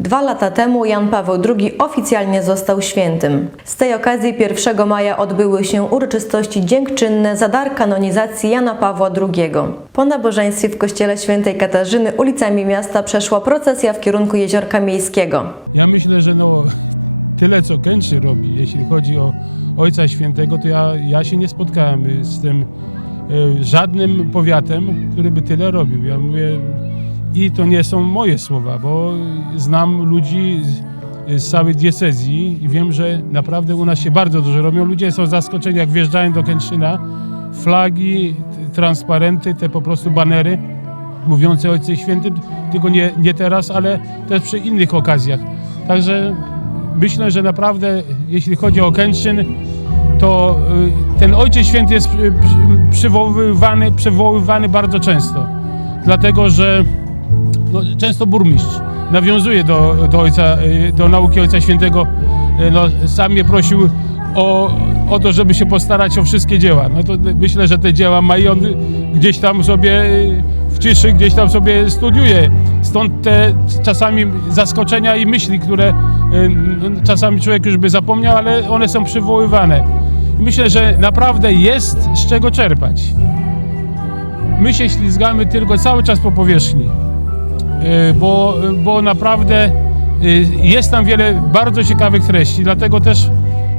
Dwa lata temu Jan Paweł II oficjalnie został świętym. Z tej okazji 1 maja odbyły się uroczystości dziękczynne za dar kanonizacji Jana Pawła II. Po nabożeństwie w kościele świętej Katarzyny ulicami miasta przeszła procesja w kierunku Jeziorka Miejskiego. Ja myślę, że no, tyle co Kęczy robi, jeśli chodzi o Ojca Świętego, to ja, ja się nie spotkałem z tym e, żadnym powiatem, który by tyle robił. Ja mówię, i to nie są moje słowa, bo znam ludzi z, z całej diecezji i wiem, że naprawdę u nas się bardzo dużo robią. Ludzie są zaskoczeni, jak wjeżdżają do Kętrzyna. Flagi, transparenty, te po prostu banery mówiące o Ojcu Świętym, tylko nie, nie teraz, ale też przy innych okazjach. Także myślę, że naprawdę, jeśli chodzi o Kętrzyn, to y, ten Ojciec Święty jest przy- przy- przywoływany, przywoływany bardzo często. Dlatego, że no, często burmistrz nawiązuje do, do, ojca, y, do nauki Ojca Świętego. Y, No, sam mnie prosił o, o to, żeby się postarać o wszystkie dzieła. No to myślę, że te dzieła ma i on gdzieś tam sobie y, w ciszy, gdzieś tam sobie studiuje. Stąd te czasami zaskoczenia i myśli, które czasami człowiek już by zapomniał, ale one są przywoływane. Myślę, że naprawdę jest z czego czerpać. My się ślizgamy tylko cały czas po powierzchni. Y, bo, bo naprawdę y, jest tam wiele bardzo ciekawych treści, dlatego też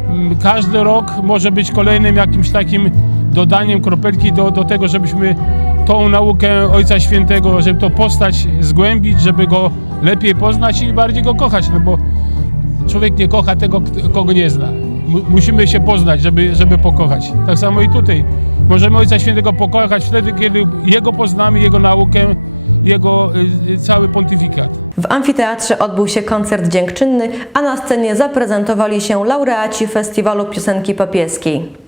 mm, każdy rok może być kolejnym jakimś takim dodaniem kropelki do, do tego, żebyśmy tą naukę Ojca Świętego, żeby to postać zgłębić, żeby go lepiej poznać i bardziej go kochać, no bo człowiek nie kocha tego, kogo nie zna. Mu- Musimy się poznać, żeby, żeby pokochać. Tak samo i tutaj. Możemy Ojca Świętego pokochać wtedy, kiedy Jego poznamy, Jego naukę, Jego y, y, cały pontyfikat. W amfiteatrze odbył się koncert dziękczynny, a na scenie zaprezentowali się laureaci Festiwalu Piosenki Papieskiej.